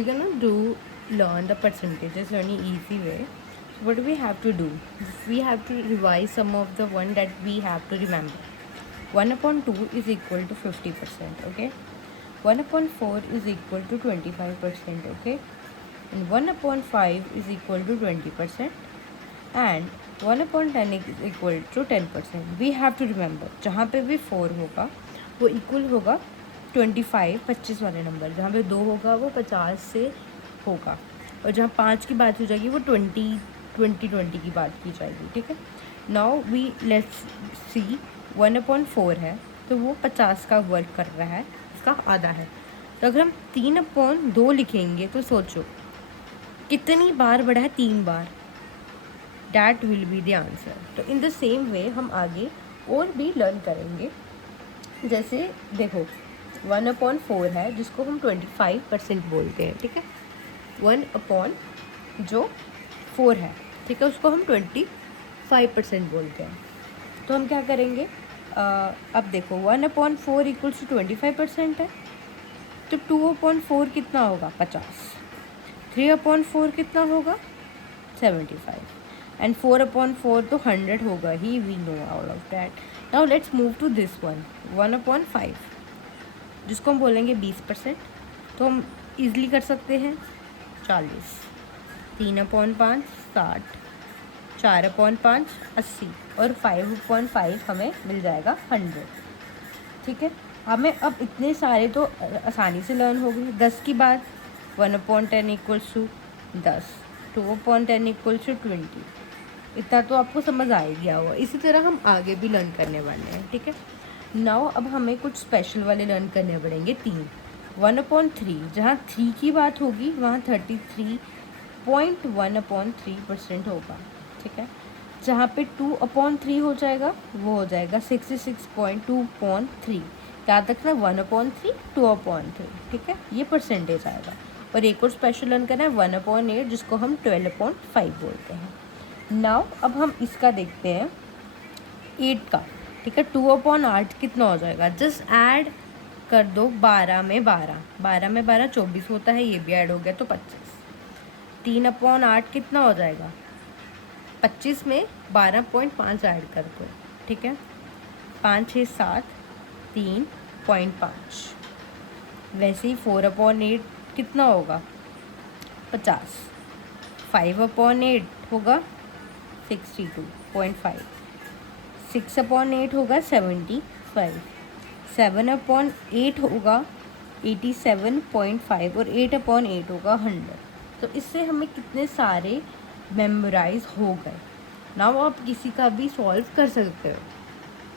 We're gonna learn the percentages in an easy way. So what do we have to do? We have to revise some of the one that we have to remember. 1 upon 2 is equal to 50%, okay? 1 upon 4 is equal to 25%, okay? And 1 upon 5 is equal to 20%. And 1 upon 10 is equal to 10%. We have to remember, जहाँ पे भी 4 होगा वो equal होगा 25 वाले number, जहाँ पे 2 होगा वो 50 से होगा, और जहाँ 5 की बात हो जाएगी वो 20 की बात की जाएगी, ठीक है। Now we let's see 1 upon 4 है तो वो 50 का वर्क कर रहा है, इसका आधा है। तो अगर हम 3 अपॉन 2 लिखेंगे तो सोचो कितनी बार बढ़ा है, 3 बार। That will be the answer. तो इन द सेम वे हम आगे और भी लर्न करेंगे। जैसे देखो 1 अपॉन 4 है जिसको हम 25% बोलते हैं, ठीक है। 1 अपॉन जो 4 है, ठीक है, उसको हम 25% बोलते हैं। तो हम क्या करेंगे, अब देखो 1 अपॉन 4 इक्वल्स टू 25% है, तो 2 अपॉन 4 कितना होगा, 50। 3 अपॉन 4 कितना होगा, 75। एंड 4 अपॉन 4 तो 100 होगा ही, we know out of that. Now let's move to this one, 1 upon 5 जिसको हम बोलेंगे 20%। तो हम ईज़िली कर सकते हैं 40, 3 अपॉन 5 60, 4 अपॉन 5 80, और 5 अपॉन 5 हमें मिल जाएगा 100, ठीक है। हमें अब इतने सारे तो आसानी से लर्न हो गए। 10 की बात, 1 upon 10 equals to 10, 2 upon 10 equals to 20, इतना तो आपको समझ आ ही गया होगा। इसी तरह हम आगे भी लर्न करने वाले हैं, ठीक है। नाउ अब हमें कुछ स्पेशल वाले लर्न करने पड़ेंगे। 3 1 अपॉन 3, जहाँ 3 की बात होगी वहाँ 33.1 अपॉन 3% होगा, ठीक है। जहाँ पे 2 अपॉन 3 हो जाएगा वो हो जाएगा 66.2 अपॉन 3। याद रखना 1 अपॉन 3 2 अपॉन 3, ठीक है, ये परसेंटेज आएगा। और एक और स्पेशल लर्न करना है 1 अपॉन 8 जिसको हम 12 अपॉन 5 बोलते हैं। नाउ अब हम इसका देखते हैं 8 का, ठीक है। 2 अपॉन 8 कितना हो जाएगा, जस्ट ऐड कर दो 12 में 12, 12 में 12 24 होता है, ये भी ऐड हो गया तो 25। 3 अपॉन 8 कितना हो जाएगा, 25 में 12.5 ऐड कर दो, ठीक है। 5 6 7 3.5। वैसे ही 4 अपॉन 8 कितना होगा, 50। 5 अपॉन 8 होगा 62.5। 6 अपॉन 8 होगा 75। 7 अपॉन 8 होगा 87.5, और 8 अपॉन 8 होगा 100। तो इससे हमें कितने सारे मेमोराइज हो गए। नाउ आप किसी का भी सॉल्व कर सकते हो।